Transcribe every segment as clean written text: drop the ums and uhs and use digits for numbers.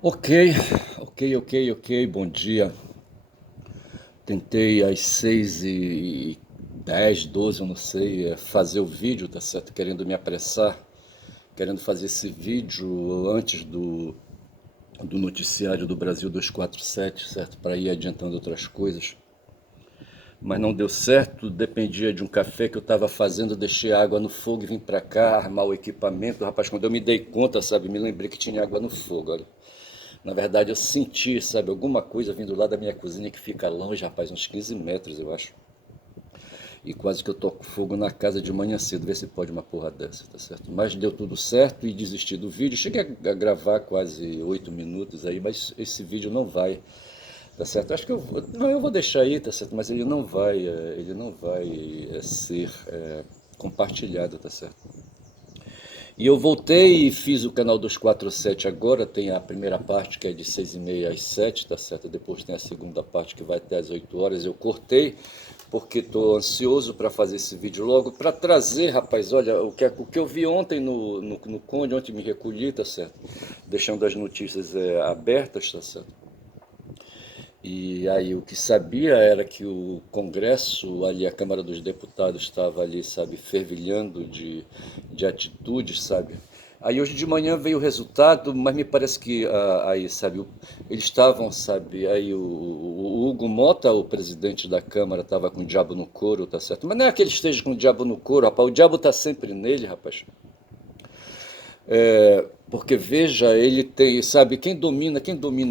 Ok, ok, bom dia. Tentei às 6h10, 12, eu não sei, fazer o vídeo, tá certo? Querendo me apressar, querendo fazer esse vídeo antes do noticiário do Brasil 247, certo? Para ir adiantando outras coisas. Mas não deu certo, dependia de um café que eu estava fazendo, deixei a água no fogo e vim para cá armar o equipamento. Rapaz, quando eu me dei conta, sabe, me lembrei que tinha água no fogo, olha. Na verdade, eu senti, sabe, alguma coisa vindo lá da minha cozinha que fica longe, rapaz, uns 15 metros, eu acho. E quase que eu toco fogo na casa de manhã cedo, ver se pode uma porra dessa, tá certo? Mas deu tudo certo e desisti do vídeo. Cheguei a gravar quase 8 minutos aí, mas esse vídeo não vai, tá certo? Acho que não, eu vou deixar aí, tá certo? Mas ele não vai ser compartilhado, tá certo? E eu voltei e fiz o canal 247 agora, tem a primeira parte que é de 6h30 às 7, tá certo? Depois tem a segunda parte que vai até às 8 horas. Eu cortei porque estou ansioso para fazer esse vídeo logo, para trazer, rapaz, olha, o que eu vi ontem no Conde, ontem me recolhi, tá certo? Deixando as notícias abertas, tá certo? E aí o que sabia era que o Congresso, ali a Câmara dos Deputados estava ali, sabe, fervilhando de atitudes, sabe. Aí hoje de manhã veio o resultado, mas me parece que aí, sabe, eles estavam, sabe, aí o Hugo Mota, o presidente da Câmara, estava com o diabo no couro, tá certo? Mas não é que ele esteja com o diabo no couro, rapaz, o diabo está sempre nele, rapaz. Porque veja, ele tem, sabe, quem domina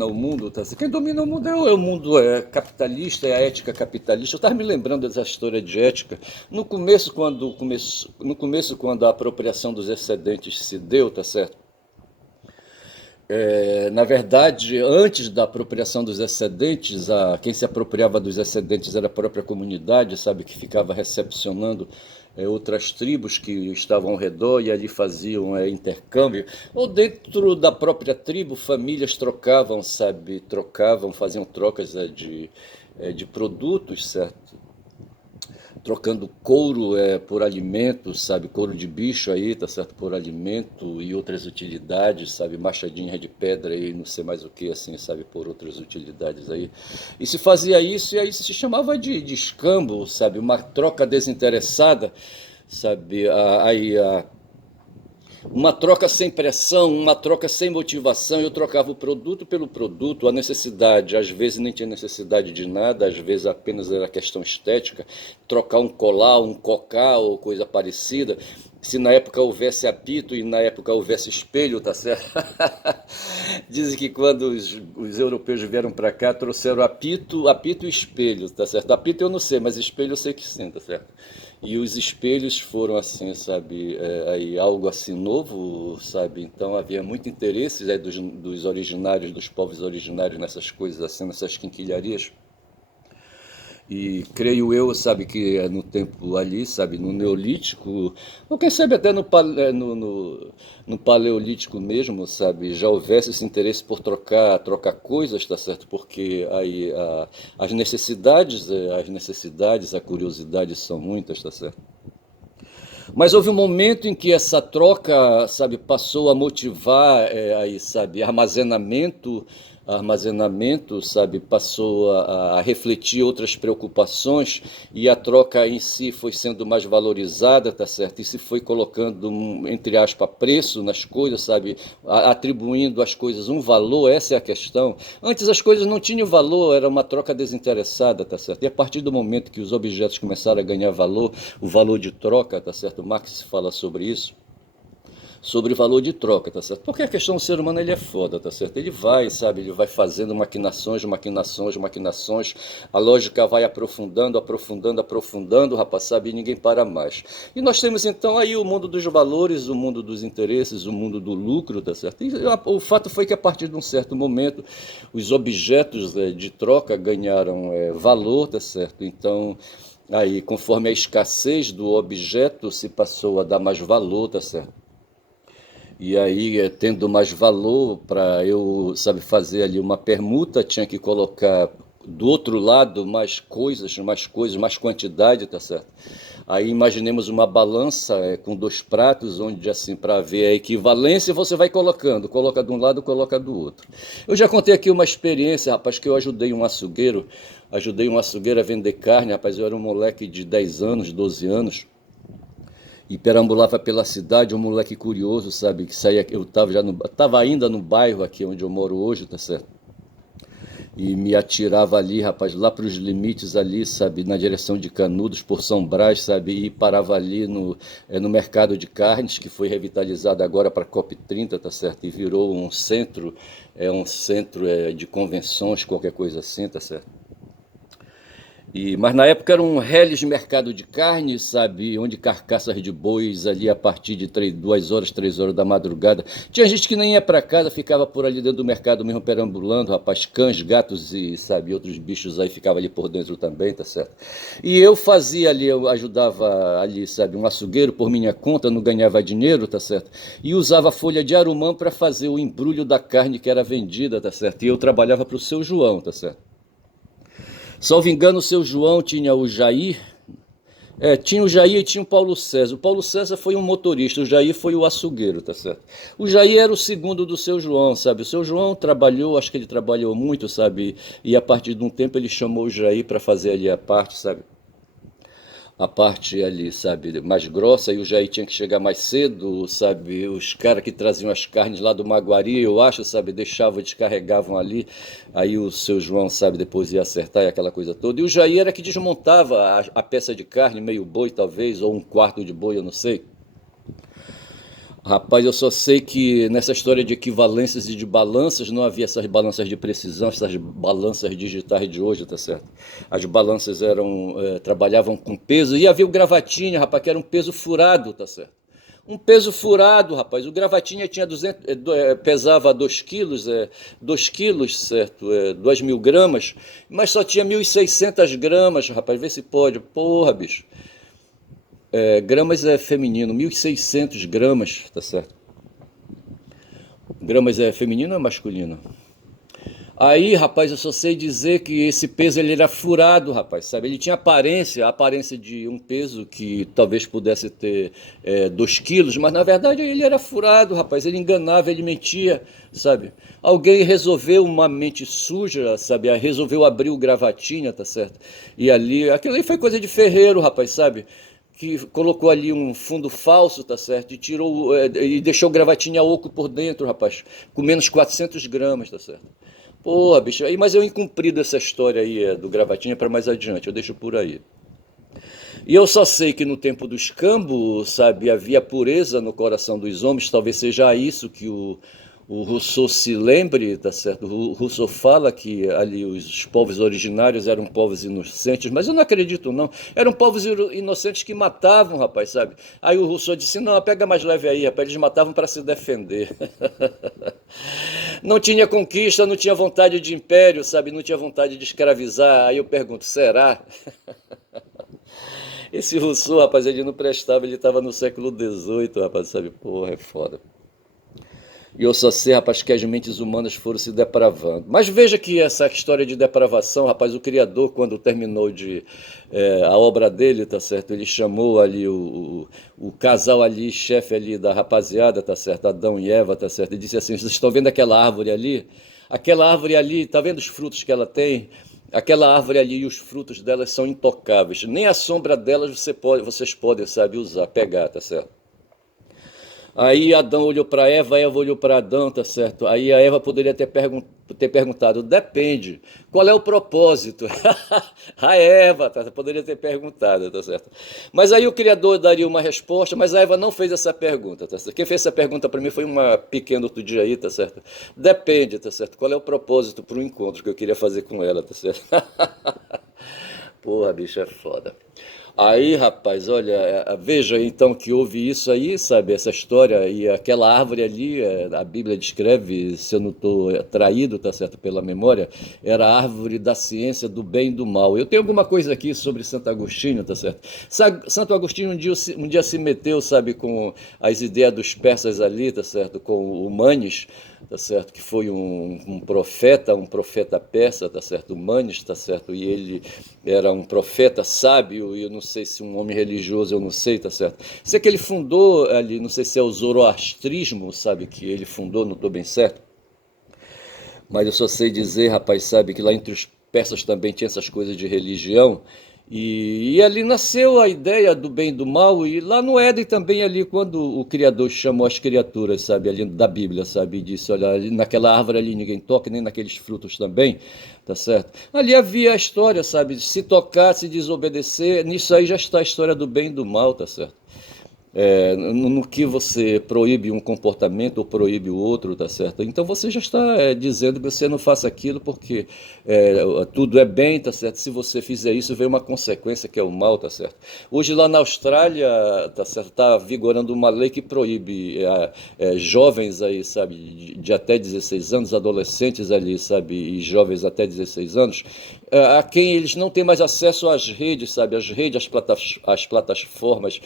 o mundo, tá? Quem domina o mundo é o mundo capitalista, é a ética capitalista. Eu estava me lembrando dessa história de ética. No começo, quando a apropriação dos excedentes se deu, tá certo? Na verdade, antes da apropriação dos excedentes, quem se apropriava dos excedentes era a própria comunidade, sabe, que ficava recepcionando outras tribos que estavam ao redor e ali faziam intercâmbio. Ou dentro da própria tribo, famílias trocavam, sabe, faziam trocas de produtos, certo? Trocando couro por alimento, sabe? Couro de bicho aí, tá certo? Por alimento e outras utilidades, sabe? Machadinha de pedra e não sei mais o que, assim, sabe? Por outras utilidades aí. E se fazia isso e aí se chamava de escambo, sabe? Uma troca desinteressada, sabe? Uma troca sem pressão, uma troca sem motivação. Eu trocava o produto pelo produto, a necessidade, às vezes nem tinha necessidade de nada, às vezes apenas era questão estética. Trocar um colar, um cocá ou coisa parecida. Se na época houvesse apito e na época houvesse espelho, tá certo? Dizem que quando os europeus vieram para cá, trouxeram apito e espelho, tá certo? Apito eu não sei, mas espelho eu sei que sim, tá certo? E os espelhos foram assim, sabe, aí algo assim novo, sabe? Então havia muito interesse dos originários, dos povos originários nessas coisas assim, nessas quinquilharias. E creio eu, sabe, que no tempo ali, sabe, no Neolítico, ou quem sabe até no Paleolítico mesmo, sabe, já houvesse esse interesse por trocar coisas, tá certo? Porque aí as necessidades, a curiosidade são muitas, tá certo? Mas houve um momento em que essa troca, sabe, passou a motivar aí, sabe, armazenamento, sabe, passou a refletir outras preocupações e a troca em si foi sendo mais valorizada, tá certo? E se foi colocando, entre aspas, preço nas coisas, sabe, atribuindo às coisas um valor, essa é a questão. Antes as coisas não tinham valor, era uma troca desinteressada, tá certo? E a partir do momento que os objetos começaram a ganhar valor, o valor de troca, tá certo? Marx fala sobre isso, sobre valor de troca, tá certo? Porque a questão do ser humano ele é foda, tá certo? Ele vai, sabe, ele vai fazendo maquinações, maquinações, maquinações, a lógica vai aprofundando, aprofundando, aprofundando, rapaz, sabe, e ninguém para mais. E nós temos então aí o mundo dos valores, o mundo dos interesses, o mundo do lucro, tá certo? E o fato foi que a partir de um certo momento os objetos de troca ganharam valor, tá certo? Então aí, conforme a escassez do objeto, se passou a dar mais valor, tá certo? E aí, tendo mais valor para eu, sabe, fazer ali uma permuta, tinha que colocar do outro lado mais coisas, mais quantidade, tá certo? Aí imaginemos uma balança com dois pratos, onde assim, para ver a equivalência, você vai colocando, coloca de um lado, coloca do outro. Eu já contei aqui uma experiência, rapaz, que eu ajudei um açougueiro a vender carne, rapaz, eu era um moleque de 10 anos, 12 anos, e perambulava pela cidade, um moleque curioso, sabe, que saía, eu estava tava ainda no bairro aqui onde eu moro hoje, tá certo? E me atirava ali, rapaz, lá para os limites ali, sabe, na direção de Canudos, por São Brás, sabe, e parava ali no mercado de carnes, que foi revitalizado agora para a COP30, tá certo, e virou um centro de convenções, qualquer coisa assim, tá certo. Mas na época era um reles mercado de carne, sabe? Onde carcaças de bois ali a partir de 2 horas, 3 horas da madrugada. Tinha gente que nem ia para casa, ficava por ali dentro do mercado mesmo perambulando, rapaz, cães, gatos e, sabe, outros bichos aí ficavam ali por dentro também, tá certo? E eu fazia ali, eu ajudava ali, sabe, um açougueiro por minha conta, não ganhava dinheiro, tá certo? E usava folha de arumã para fazer o embrulho da carne que era vendida, tá certo? E eu trabalhava para o seu João, tá certo? Salvo engano, o seu João tinha o Jair. Tinha o Jair e tinha o Paulo César. O Paulo César foi um motorista, o Jair foi o açougueiro, tá certo? O Jair era o segundo do seu João, sabe? O seu João trabalhou, acho que ele trabalhou muito, sabe? E a partir de um tempo ele chamou o Jair para fazer ali a parte, sabe? A parte ali, sabe, mais grossa, e o Jair tinha que chegar mais cedo, sabe, os caras que traziam as carnes lá do Maguari, eu acho, sabe, deixavam, descarregavam ali, aí o seu João, sabe, depois ia acertar e aquela coisa toda, e o Jair era que desmontava a peça de carne, meio boi talvez, ou um quarto de boi, eu não sei. Rapaz, eu só sei que nessa história de equivalências e de balanças não havia essas balanças de precisão, essas balanças digitais de hoje, tá certo? As balanças trabalhavam com peso e havia o gravatinha, rapaz, que era um peso furado, tá certo? Um peso furado, rapaz. O gravatinha tinha 200, pesava 2 quilos, 2 quilos, certo? 2.000 gramas, mas só tinha 1.600 gramas, rapaz. Vê se pode. Porra, bicho. Gramas é feminino, 1.600 gramas, tá certo? Gramas é feminino ou é masculino? Aí, rapaz, eu só sei dizer que esse peso ele era furado, rapaz, sabe? Ele tinha a aparência de um peso que talvez pudesse ter 2 quilos, mas na verdade ele era furado, rapaz. Ele enganava, ele mentia, sabe? Alguém resolveu, uma mente suja, sabe? Resolveu abrir o gravatinha, tá certo? E ali, aquilo ali foi coisa de ferreiro, rapaz, sabe? Que colocou ali um fundo falso, tá certo? E tirou e deixou o gravatinha oco por dentro, rapaz, com menos 400 gramas, tá certo? Pô, bicho, aí, mas eu incumpri dessa história aí do gravatinha para mais adiante, eu deixo por aí. E eu só sei que no tempo do escambo, sabe, havia pureza no coração dos homens, talvez seja isso que o Rousseau se lembre, tá certo? O Rousseau fala que ali os povos originários eram povos inocentes, mas eu não acredito não. Eram povos inocentes que matavam, rapaz, sabe? Aí o Rousseau disse, não, pega mais leve aí, rapaz, eles matavam para se defender. Não tinha conquista, não tinha vontade de império, sabe? Não tinha vontade de escravizar. Aí eu pergunto, será? Esse Rousseau, rapaz, ele não prestava, ele estava no século XVIII, rapaz, sabe? Porra, é foda. E eu só sei, rapaz, que as mentes humanas foram se depravando. Mas veja que essa história de depravação, rapaz, o Criador, quando terminou a obra dele, tá certo? Ele chamou ali o casal ali, chefe ali da rapaziada, tá certo? Adão e Eva, tá certo? E disse assim, vocês estão vendo aquela árvore ali? Aquela árvore ali, tá vendo os frutos que ela tem? Aquela árvore ali e os frutos delas são intocáveis. Nem a sombra delas vocês podem, sabe, usar, pegar, tá certo? Aí Adão olhou para Eva, Eva olhou para Adão, tá certo? Aí a Eva poderia ter perguntado, depende, qual é o propósito? A Eva poderia ter perguntado, tá certo? Mas aí o Criador daria uma resposta, mas a Eva não fez essa pergunta, tá certo? Quem fez essa pergunta para mim foi uma pequena outro dia aí, tá certo? Depende, tá certo? Qual é o propósito para o encontro que eu queria fazer com ela, tá certo? Porra, bicho, é foda. Aí, rapaz, olha, veja então que houve isso aí, sabe, essa história, e aquela árvore ali, a Bíblia descreve, se eu não estou traído, tá certo, pela memória, era a árvore da ciência do bem e do mal. Eu tenho alguma coisa aqui sobre Santo Agostinho, tá certo? Santo Agostinho um dia se meteu, sabe, com as ideias dos persas ali, tá certo, com o Manes, tá certo? Que foi um profeta persa, tá certo? Manes, tá certo? E ele era um profeta sábio, e eu não sei se um homem religioso, eu não sei, tá certo? Sei que ele fundou ali, não sei se é o zoroastrismo, sabe? Que ele fundou, não estou bem certo. Mas eu só sei dizer, rapaz, sabe, que lá entre os persas também tinha essas coisas de religião. E ali nasceu a ideia do bem e do mal, e lá no Éden também, ali, quando o Criador chamou as criaturas, sabe, ali da Bíblia, sabe, e disse, olha, ali naquela árvore ali ninguém toca, nem naqueles frutos também, tá certo? Ali havia a história, sabe, se tocar, se desobedecer, nisso aí já está a história do bem e do mal, tá certo? No que você proíbe um comportamento ou proíbe o outro, tá certo? Então você já está dizendo que você não faça aquilo porque tudo é bem, tá certo? Se você fizer isso, vem uma consequência que é o mal, tá certo? Hoje lá na Austrália, tá certo? Está vigorando uma lei que proíbe jovens aí, sabe, de até 16 anos, adolescentes ali, sabe, e jovens até 16 anos, a quem eles não têm mais acesso às redes, sabe, às redes, às plataformas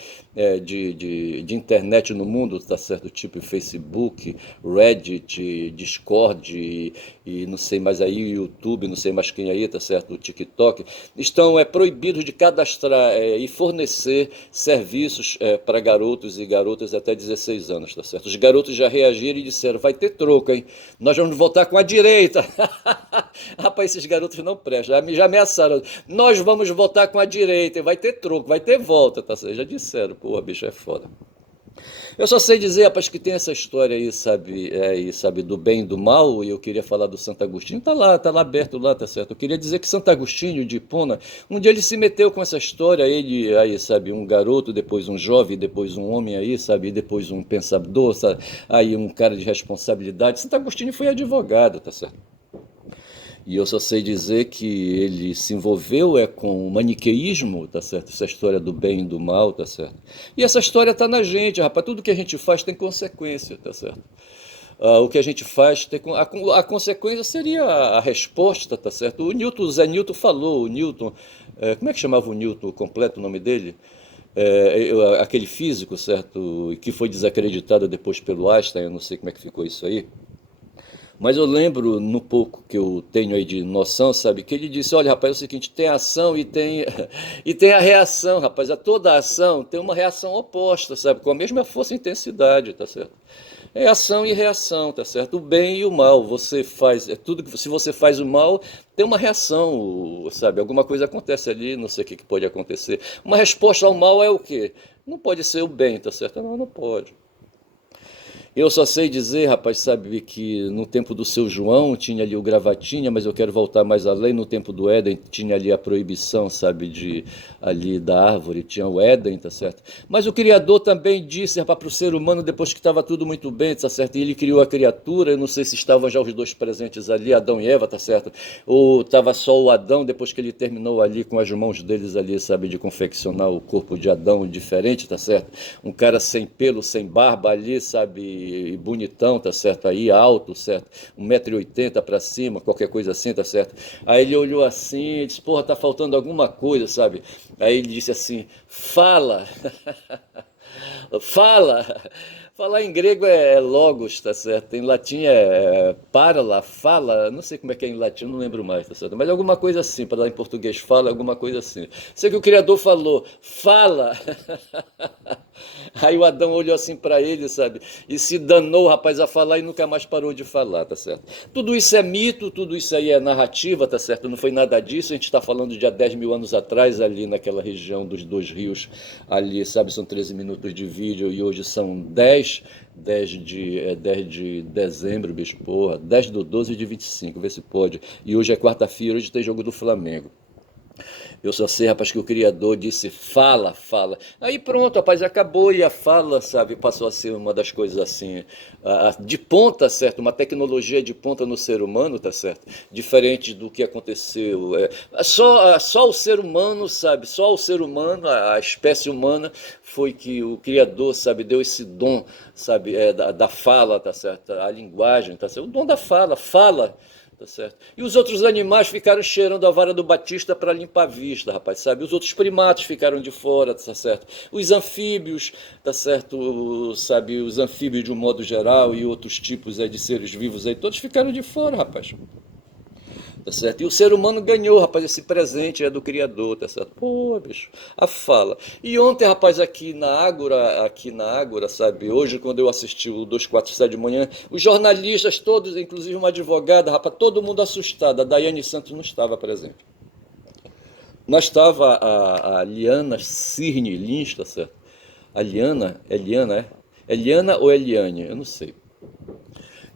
de internet no mundo, tá certo? Tipo Facebook, Reddit, Discord e não sei mais aí, YouTube, não sei mais quem aí, tá certo? O TikTok, estão proibidos de cadastrar e fornecer serviços para garotos e garotas até 16 anos, tá certo? Os garotos já reagiram e disseram, vai ter troco, hein? Nós vamos votar com a direita. Rapaz, esses garotos não prestam, já ameaçaram, nós vamos votar com a direita, vai ter troco, vai ter volta, tá certo? Já disseram, pô, bicho, é foda. Eu só sei dizer, rapaz, que tem essa história aí, sabe, do bem e do mal, e eu queria falar do Santo Agostinho, tá lá aberto lá, tá certo? Eu queria dizer que Santo Agostinho de Hipona, um dia ele se meteu com essa história, ele aí, sabe, um garoto, depois um jovem, depois um homem aí, sabe, depois um pensador, sabe, aí um cara de responsabilidade. Santo Agostinho foi advogado, tá certo? E eu só sei dizer que ele se envolveu com o maniqueísmo, tá certo? Essa história do bem e do mal, tá certo? E essa história tá na gente, rapaz. Tudo que a gente faz tem consequência, tá certo? O que a gente faz, a consequência seria a resposta, tá certo? O Zé Newton falou, o Newton, como é que chamava o Newton, completo o nome dele? Aquele físico, certo? Que foi desacreditado depois pelo Einstein, eu não sei como é que ficou isso aí. Mas eu lembro, no pouco que eu tenho aí de noção, sabe, que ele disse, olha, rapaz, é o seguinte, tem a ação e tem, e tem a reação, rapaz. A toda ação tem uma reação oposta, sabe, com a mesma força e intensidade, tá certo? É ação e reação, tá certo? O bem e o mal, você faz, tudo que, se você faz o mal, tem uma reação, sabe? Alguma coisa acontece ali, não sei o que pode acontecer. Uma resposta ao mal é o quê? Não pode ser o bem, tá certo? Não, não pode. Eu só sei dizer, rapaz, sabe, que no tempo do seu João tinha ali o gravatinha, mas eu quero voltar mais além. No tempo do Éden tinha ali a proibição, sabe, de ali da árvore, tinha o Éden, tá certo? Mas o Criador também disse, rapaz, para o ser humano, depois que estava tudo muito bem, tá certo? E ele criou a criatura, eu não sei se estavam já os dois presentes ali, Adão e Eva, tá certo? Ou estava só o Adão, depois que ele terminou ali com as mãos deles ali, sabe, de confeccionar o corpo de Adão diferente, tá certo? Um cara sem pelo, sem barba ali, sabe? E bonitão, tá certo? Aí alto, certo? 1,80 m para cima, qualquer coisa assim, tá certo? Aí ele olhou assim e disse, porra, tá faltando alguma coisa, sabe? Aí ele disse assim, fala, fala. Falar em grego é logos, tá certo? Em latim parla, fala, não sei como é que é em latim, não lembro mais, tá certo? Mas alguma coisa assim, para dar em português, fala, alguma coisa assim. Sei que o Criador falou, fala. Aí o Adão olhou assim para ele, sabe? E se danou, rapaz, a falar e nunca mais parou de falar, tá certo? Tudo isso é mito, tudo isso aí é narrativa, tá certo? Não foi nada disso, a gente está falando de há 10 mil anos atrás, ali naquela região dos dois rios, ali, sabe? São 13 minutos de vídeo e hoje são 10 de dezembro, bicho, porra, 10 do 12 de 25, vê se pode. E hoje é quarta-feira, hoje tem jogo do Flamengo. Eu só sei, rapaz, que o Criador disse, fala, fala. Aí pronto, rapaz, acabou e a fala, sabe, passou a ser uma das coisas assim, de ponta, certo? Uma tecnologia de ponta no ser humano, tá certo? Diferente do que aconteceu. Só o ser humano, sabe? Só o ser humano, a espécie humana, foi que o Criador, sabe, deu esse dom, sabe, da fala, tá certo? A linguagem, tá certo? O dom da fala, fala. tá certo? E os outros animais ficaram cheirando a vara do Batista para limpar a vista, rapaz, sabe? Os outros primatas ficaram de fora, tá certo? Os anfíbios, tá certo? Sabe? Os anfíbios de um modo geral e outros tipos aí de seres vivos aí, todos ficaram de fora, rapaz. Tá certo? E o ser humano ganhou, rapaz, esse presente é do Criador, tá certo? Pô, bicho, a fala. E ontem, rapaz, aqui na Ágora, sabe? Hoje, quando eu assisti o 247 de manhã, os jornalistas todos, inclusive uma advogada, rapaz, todo mundo assustado. A Daiane Santos não estava presente. Mas estava a Liana Cirne Lins, tá certo? A Liana, é Liana, é? É Liana ou é Liane? Eu não sei.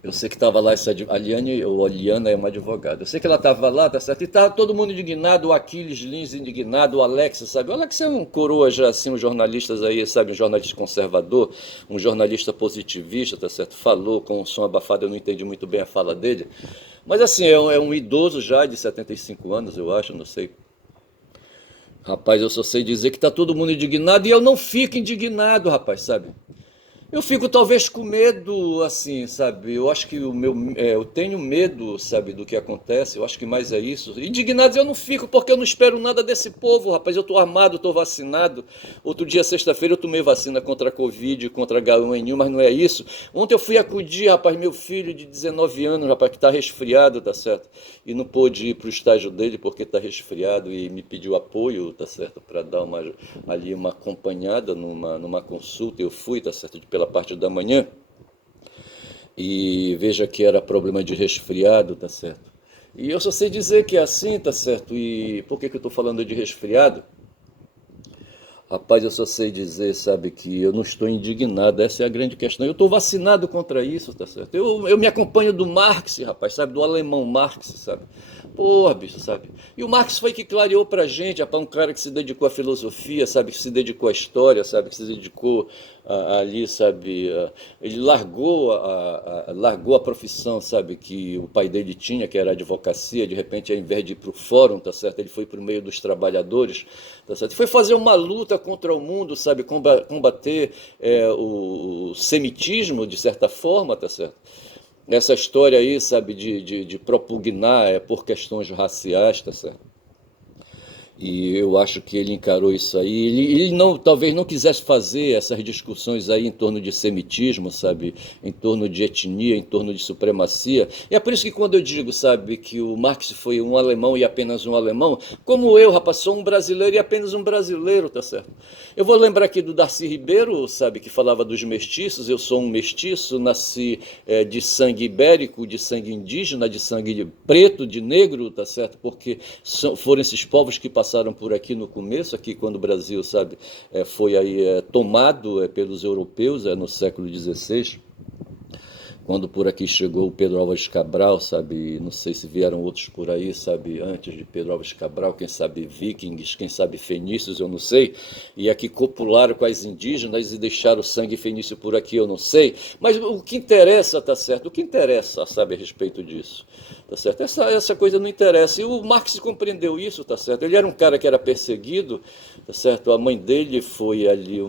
Eu sei que estava lá a Liane, ou a Liana é uma advogada. Eu sei que ela estava lá, tá certo? E estava todo mundo indignado, o Aquiles Lins indignado, o Alex, sabe? O Alex é um coroa já, assim, uns jornalistas aí, sabe? Um jornalista conservador, um jornalista positivista, tá certo? Falou com um som abafado, eu não entendi muito bem a fala dele. Mas assim, é um idoso já, de 75 anos, eu acho, não sei. Rapaz, eu só sei dizer que está todo mundo indignado e eu não fico indignado, rapaz, sabe? Eu fico talvez com medo, assim, sabe? Eu acho que eu tenho medo, sabe, do que acontece. Eu acho que mais é isso. Indignado eu não fico porque eu não espero nada desse povo, rapaz. Eu tô armado, tô vacinado. Outro dia, sexta-feira, eu tomei vacina contra a Covid, contra H1N1, mas não é isso. Ontem eu fui acudir, rapaz, meu filho de 19 anos, rapaz, que tá resfriado, tá certo? E não pôde ir pro estágio dele porque tá resfriado e me pediu apoio, tá certo? Para dar ali uma acompanhada numa consulta. Eu fui, tá certo? Pela parte da manhã, e veja que era problema de resfriado, tá certo? E eu só sei dizer que é assim, tá certo? E por que que eu estou falando de resfriado? Rapaz, eu só sei dizer, sabe, que eu não estou indignado, essa é a grande questão. Eu estou vacinado contra isso, tá certo? Eu me acompanho do Marx, rapaz, sabe, do alemão Marx, sabe? Porra, bicho, sabe? E o Marx foi que clareou pra gente, rapaz, um cara que se dedicou à filosofia, sabe, que se dedicou à história, sabe, que se dedicou ali, sabe, ele largou a profissão, sabe, que o pai dele tinha, que era a advocacia, de repente, ao invés de ir para o fórum, tá certo, ele foi para o meio dos trabalhadores, tá certo, foi fazer uma luta contra o mundo, sabe, combater o semitismo, de certa forma, tá certo, essa história aí, sabe, de propugnar por questões raciais, tá certo. E eu acho que ele encarou isso aí. Ele não, talvez não quisesse fazer essas discussões aí em torno de semitismo, sabe? Em torno de etnia, em torno de supremacia. E é por isso que quando eu digo, sabe, que o Marx foi um alemão e apenas um alemão, como eu, rapaz, sou um brasileiro e apenas um brasileiro, tá certo? Eu vou lembrar aqui do Darcy Ribeiro, sabe, que falava dos mestiços. Eu sou um mestiço, nasci de sangue ibérico, de sangue indígena, de sangue preto, de negro, tá certo? Porque foram esses povos que passaram por aqui no começo, aqui quando o Brasil, sabe, foi aí tomado pelos europeus no século XVI, quando por aqui chegou o Pedro Álvares Cabral, sabe, não sei se vieram outros por aí, sabe, antes de Pedro Álvares Cabral, quem sabe vikings, quem sabe fenícios, eu não sei, e aqui copularam com as indígenas e deixaram o sangue fenício por aqui, eu não sei, mas o que interessa, tá certo, o que interessa, sabe, a respeito disso, tá certo, essa coisa não interessa, e o Marx compreendeu isso, tá certo, ele era um cara que era perseguido, tá certo, a mãe dele foi ali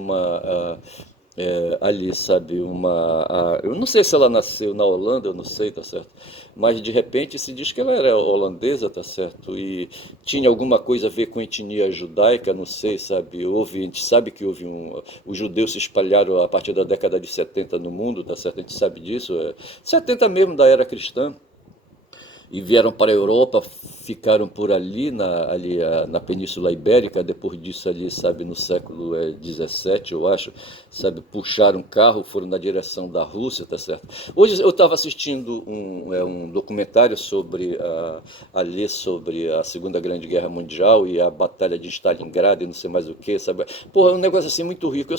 ali, sabe, eu não sei se ela nasceu na Holanda, eu não sei, tá certo? Mas de repente se diz que ela era holandesa, tá certo? E tinha alguma coisa a ver com etnia judaica, não sei, sabe? A gente sabe que os judeus se espalharam a partir da década de 70 no mundo, tá certo? A gente sabe disso, 70 mesmo da era cristã, e vieram para a Europa, ficaram por ali na Península Ibérica, depois disso ali, sabe, no século XVII, eu acho, sabe, puxaram um carro, foram na direção da Rússia, tá certo? Hoje eu estava assistindo um documentário ali sobre a Segunda Grande Guerra Mundial e a Batalha de Stalingrado e não sei mais o que, sabe? Porra, é um negócio assim muito rico.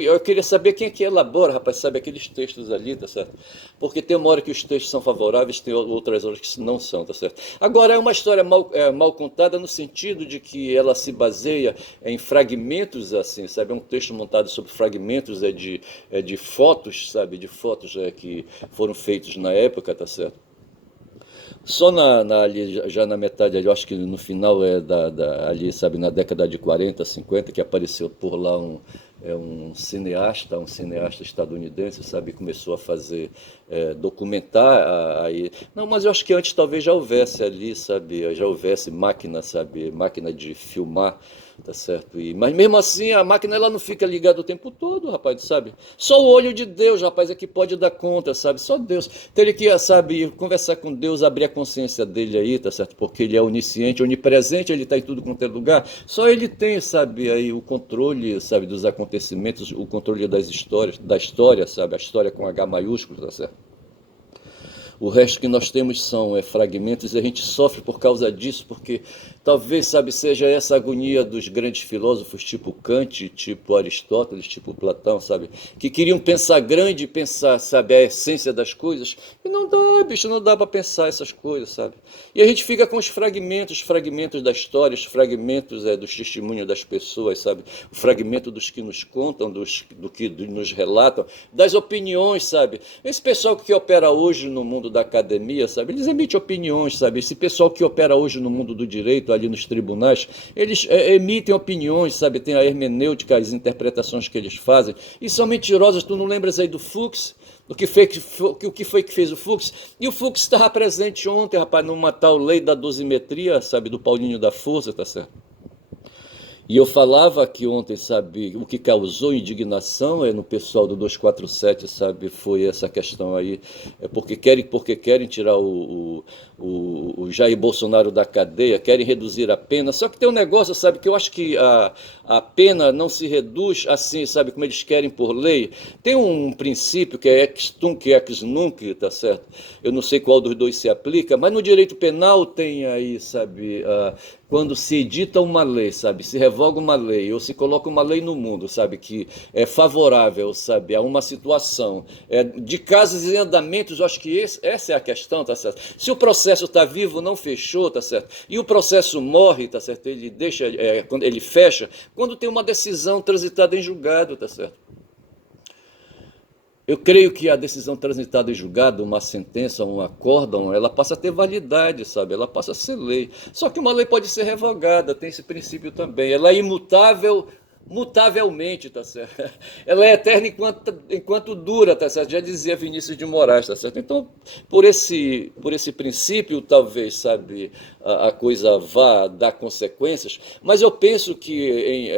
Eu queria saber quem é que elabora, rapaz, sabe, aqueles textos ali, tá certo? Porque tem uma hora que os textos são favoráveis, tem outras horas que não são, tá certo? Agora, é uma história mal contada no sentido de que ela se baseia em fragmentos, assim, sabe? É um texto montado sobre fragmentos de fotos, sabe? De fotos que foram feitos na época, tá certo? Só ali, já na metade, ali, eu acho que no final ali, sabe, na década de 40, 50, que apareceu por lá é um cineasta estadunidense, sabe, começou a fazer, documentar aí. Não, mas eu acho que antes talvez já houvesse ali, sabe, já houvesse máquina, sabe, máquina de filmar, tá certo? Mas mesmo assim a máquina ela não fica ligada o tempo todo, rapaz, sabe? Só o olho de Deus, rapaz, é que pode dar conta, sabe? Só Deus. Teria que, sabe, conversar com Deus, abrir a consciência dele aí, tá certo? Porque ele é onisciente, onipresente, ele está em tudo quanto é lugar. Só ele tem, sabe, aí o controle, sabe, dos acontecimentos, o controle das histórias, da história, sabe? A história com H maiúsculo, tá certo? O resto que nós temos são fragmentos e a gente sofre por causa disso, porque talvez, sabe, seja essa agonia dos grandes filósofos tipo Kant, tipo Aristóteles, tipo Platão, sabe, que queriam pensar grande, pensar, sabe, a essência das coisas, e não dá, bicho, não dá para pensar essas coisas, sabe. E a gente fica com os fragmentos da história, os fragmentos dos testemunhos das pessoas, sabe, o fragmento dos que nos contam, do que nos relatam, das opiniões, sabe. Esse pessoal que opera hoje no mundo da academia, sabe? Eles emitem opiniões, sabe? Esse pessoal que opera hoje no mundo do direito, ali nos tribunais, eles emitem opiniões, sabe? Tem a hermenêutica, as interpretações que eles fazem, e são mentirosas. Tu não lembras aí do Fux? O que foi que fez o Fux? E o Fux estava presente ontem, rapaz, numa tal lei da dosimetria, sabe? Do Paulinho da Força, tá certo? E eu falava aqui ontem, sabe, o que causou indignação no pessoal do 247, sabe, foi essa questão aí, porque querem tirar o Jair Bolsonaro da cadeia, querem reduzir a pena, só que tem um negócio, sabe, que eu acho que a pena não se reduz assim, sabe, como eles querem por lei. Tem um princípio que é ex tunc, ex nunc, tá certo? Eu não sei qual dos dois se aplica, mas no direito penal tem aí, sabe, quando se edita uma lei, sabe, se revoga uma lei ou se coloca uma lei no mundo, sabe, que é favorável, sabe, a uma situação de casos em andamentos, eu acho que essa é a questão, tá certo? Se o processo está vivo, não fechou, tá certo? E o processo morre, tá certo? Ele deixa, quando ele fecha, quando tem uma decisão transitada em julgado, tá certo? Eu creio que a decisão transitada em julgado, uma sentença, um acórdão, ela passa a ter validade, sabe? Ela passa a ser lei. Só que uma lei pode ser revogada, tem esse princípio também. Ela é imutável, mutavelmente, tá certo? Ela é eterna enquanto dura, tá certo? Já dizia Vinícius de Moraes, tá certo? Então, por esse princípio, talvez, sabe, a coisa vá dar consequências, mas eu penso que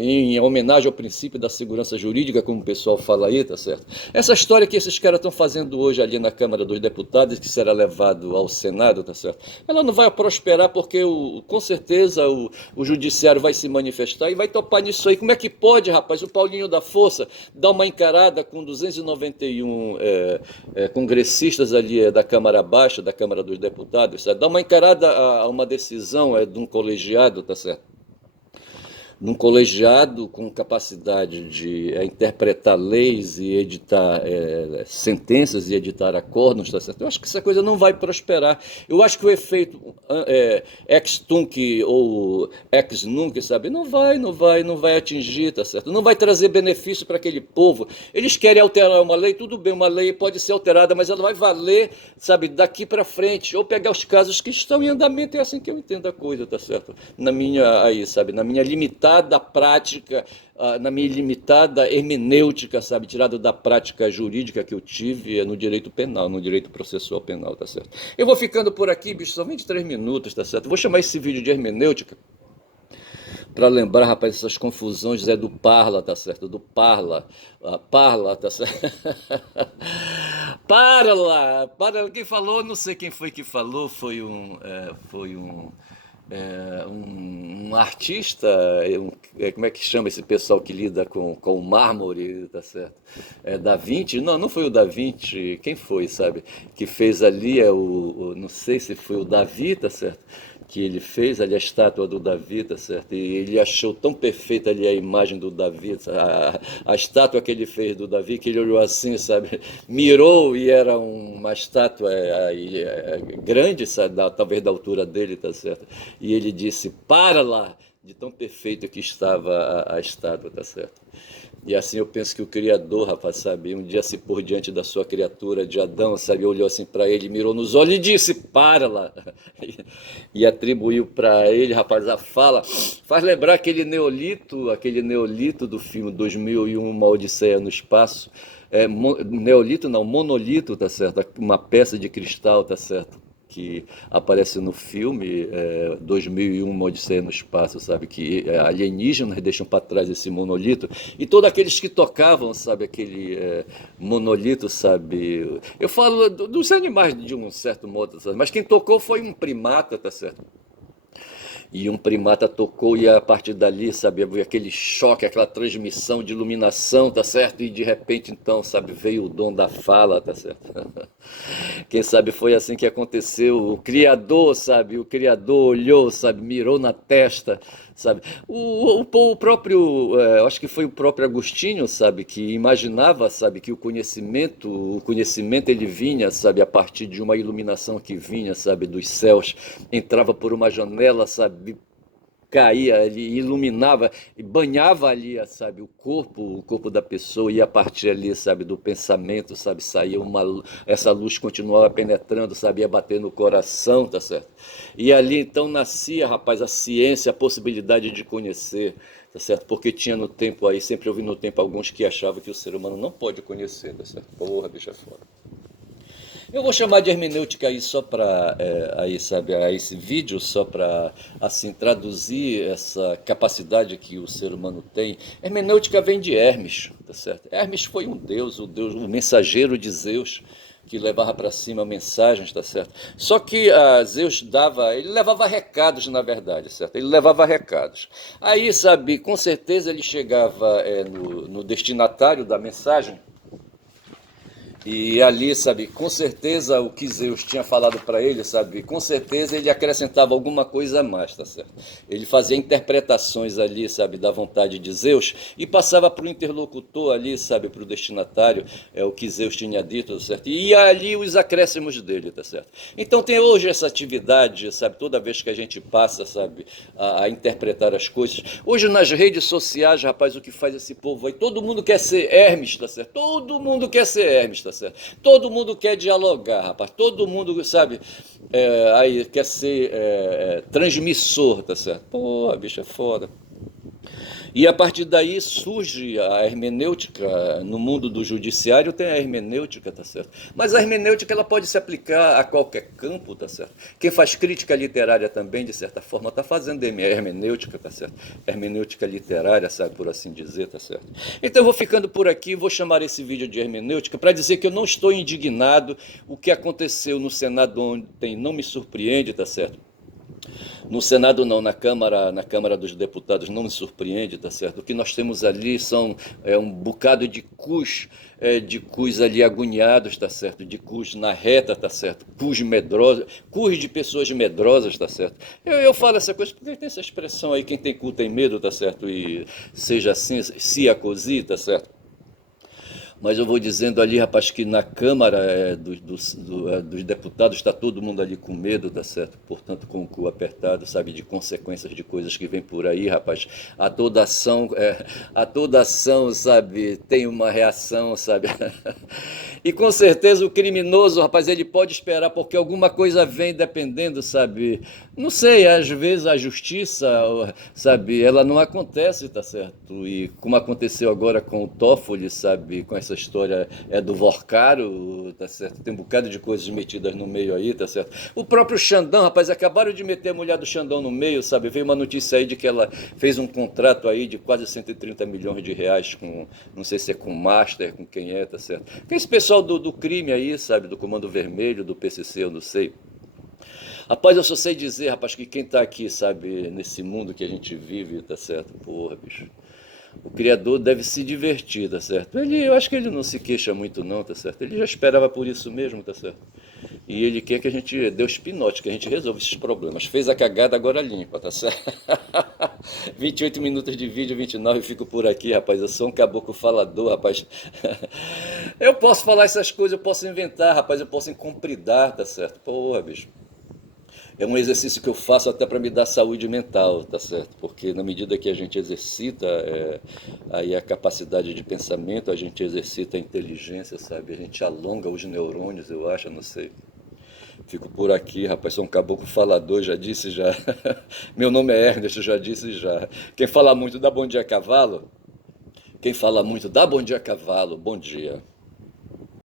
em homenagem ao princípio da segurança jurídica, como o pessoal fala aí, tá certo? Essa história que esses caras estão fazendo hoje ali na Câmara dos Deputados, que será levado ao Senado, tá certo? Ela não vai prosperar porque com certeza o judiciário vai se manifestar e vai topar nisso aí. Como é que pode, rapaz, o Paulinho da Força dar uma encarada com 291 congressistas ali da Câmara Baixa, da Câmara dos Deputados, sabe? Dar uma encarada a uma decisão de um colegiado, tá certo? Num colegiado com capacidade de interpretar leis e editar sentenças e editar acórdãos, tá certo? Eu acho que essa coisa não vai prosperar. Eu acho que o efeito ex tunc ou ex nunc, sabe, não vai atingir, tá certo? Não vai trazer benefício para aquele povo. Eles querem alterar uma lei, tudo bem, uma lei pode ser alterada, mas ela vai valer, sabe, daqui para frente. Ou pegar os casos que estão em andamento, é assim que eu entendo a coisa, tá certo? Na minha limitada prática, na minha limitada hermenêutica, sabe, tirada da prática jurídica que eu tive no direito penal, no direito processual penal, tá certo? Eu vou ficando por aqui, bicho, são 23 minutos, tá certo? Vou chamar esse vídeo de hermenêutica para lembrar, rapaz, essas confusões do Parla, tá certo? Do Parla. Parla, tá certo? Parla, quem falou, não sei quem foi que falou, foi um artista, como é que chama esse pessoal que lida com o mármore, tá certo? Da Vinci? Não, não foi o Da Vinci, quem foi, sabe? Que fez ali, não sei se foi o Davi, tá certo? Que ele fez ali a estátua do Davi, tá certo? E ele achou tão perfeita ali a imagem do Davi, a estátua que ele fez do Davi, que ele olhou assim, sabe? Mirou e era uma estátua grande, sabe? Talvez da altura dele, tá certo? E ele disse, para lá, de tão perfeito que estava a estátua, tá certo? E assim eu penso que o Criador, rapaz, sabe, um dia se pôs diante da sua criatura de Adão, sabe, olhou assim para ele, mirou nos olhos e disse: para lá. E atribuiu para ele, rapaz, a fala. Faz lembrar aquele neolito do filme 2001, Uma Odisseia no Espaço. Neolito não, monolito, tá certo? Uma peça de cristal, tá certo? Que aparece no filme 2001, Uma Odisseia no Espaço, sabe? Que alienígenas deixam para trás esse monolito. E todos aqueles que tocavam, sabe? Aquele monolito, sabe? Eu falo dos animais de um certo modo, sabe? Mas quem tocou foi um primata, tá certo? E um primata tocou e a partir dali, sabe, veio aquele choque, aquela transmissão de iluminação, tá certo? E de repente, então, sabe, veio o dom da fala, tá certo? Quem sabe foi assim que aconteceu. O Criador, sabe, o Criador olhou, sabe, mirou na testa, sabe? O próprio, acho que foi o próprio Agostinho, sabe, que imaginava, sabe, que o conhecimento ele vinha, sabe, a partir de uma iluminação que vinha, sabe, dos céus, entrava por uma janela, sabe, caía ali, iluminava e banhava ali, sabe, o corpo da pessoa e a partir ali, sabe, do pensamento, sabe, saía essa luz continuava penetrando, sabe, ia bater no coração, tá certo? E ali então nascia, rapaz, a ciência, a possibilidade de conhecer, tá certo? Porque tinha no tempo aí, sempre ouvi no tempo alguns que achavam que o ser humano não pode conhecer, tá certo? Porra, bicho é foda. Eu vou chamar de hermenêutica aí só para, aí sabe, a esse vídeo, só para assim traduzir essa capacidade que o ser humano tem. Hermenêutica vem de Hermes, tá certo? Hermes foi um deus, o mensageiro de Zeus, que levava para cima mensagens, tá certo? Só que Zeus ele levava recados, na verdade, certo? Ele levava recados. Aí, sabe, com certeza ele chegava no destinatário da mensagem, e ali, sabe, com certeza o que Zeus tinha falado para ele, sabe, com certeza ele acrescentava alguma coisa a mais, tá certo? Ele fazia interpretações ali, sabe, da vontade de Zeus e passava para o interlocutor ali, sabe, para o destinatário, o que Zeus tinha dito, tá certo? E ali os acréscimos dele, tá certo? Então tem hoje essa atividade, sabe, toda vez que a gente passa, sabe, a interpretar as coisas. Hoje nas redes sociais, rapaz, o que faz esse povo aí, todo mundo quer ser Hermes, tá certo? Todo mundo quer ser Hermes, tá certo? Todo mundo quer dialogar, rapaz. Todo mundo, sabe, aí quer ser transmissor, tá certo? Pô, bicho, é foda. E a partir daí surge a hermenêutica, no mundo do judiciário tem a hermenêutica, tá certo? Mas a hermenêutica ela pode se aplicar a qualquer campo, tá certo? Quem faz crítica literária também, de certa forma, está fazendo hermenêutica, tá certo? Hermenêutica literária, sabe, por assim dizer, tá certo? Então eu vou ficando por aqui, vou chamar esse vídeo de hermenêutica para dizer que eu não estou indignado. O que aconteceu no Senado ontem não me surpreende, tá certo? No Senado não, na Câmara dos Deputados não me surpreende, tá certo? O que nós temos ali são um bocado de cus ali agoniados, tá certo? De cus na reta, tá certo? Cus medrosos, cus de pessoas medrosas, tá certo? Eu falo essa coisa porque tem essa expressão aí, quem tem cu tem medo, tá certo? E seja assim, se a cosi, tá certo? Mas eu vou dizendo ali, rapaz, que na Câmara dos Deputados está todo mundo ali com medo, tá certo? Portanto, com o cu apertado, sabe, de consequências de coisas que vem por aí, rapaz. A toda ação, sabe, tem uma reação, sabe? E com certeza o criminoso, rapaz, ele pode esperar porque alguma coisa vem dependendo, sabe? Não sei, às vezes a justiça, sabe, ela não acontece, tá certo? E como aconteceu agora com o Toffoli, sabe, com essa história do Vorcaro, tá certo? Tem um bocado de coisas metidas no meio aí, tá certo? O próprio Xandão, rapaz, acabaram de meter a mulher do Xandão no meio, sabe? Veio uma notícia aí de que ela fez um contrato aí de quase 130 milhões de reais com, não sei se é com o Master, com quem é, tá certo? Que é esse pessoal do crime aí, sabe? Do Comando Vermelho, do PCC, eu não sei. Rapaz, eu só sei dizer, rapaz, que quem tá aqui, sabe, nesse mundo que a gente vive, tá certo? Porra, bicho. O criador deve se divertir, tá certo? Eu acho que ele não se queixa muito não, tá certo? Ele já esperava por isso mesmo, tá certo? E ele quer que a gente dê os pinotes, que a gente resolva esses problemas. Fez a cagada, agora limpa, tá certo? 28 minutos de vídeo, 29, eu fico por aqui, rapaz. Eu sou um caboclo falador, rapaz. Eu posso falar essas coisas, eu posso inventar, rapaz. Eu posso incompridar, tá certo? Porra, bicho. É um exercício que eu faço até para me dar saúde mental, tá certo? Porque na medida que a gente exercita aí a capacidade de pensamento, a gente exercita a inteligência, sabe? A gente alonga os neurônios, eu acho, eu não sei. Fico por aqui, rapaz, sou um caboclo falador, já disse já. Meu nome é Ernest, já disse já. Quem fala muito dá bom dia a cavalo? Quem fala muito dá bom dia a cavalo, bom dia.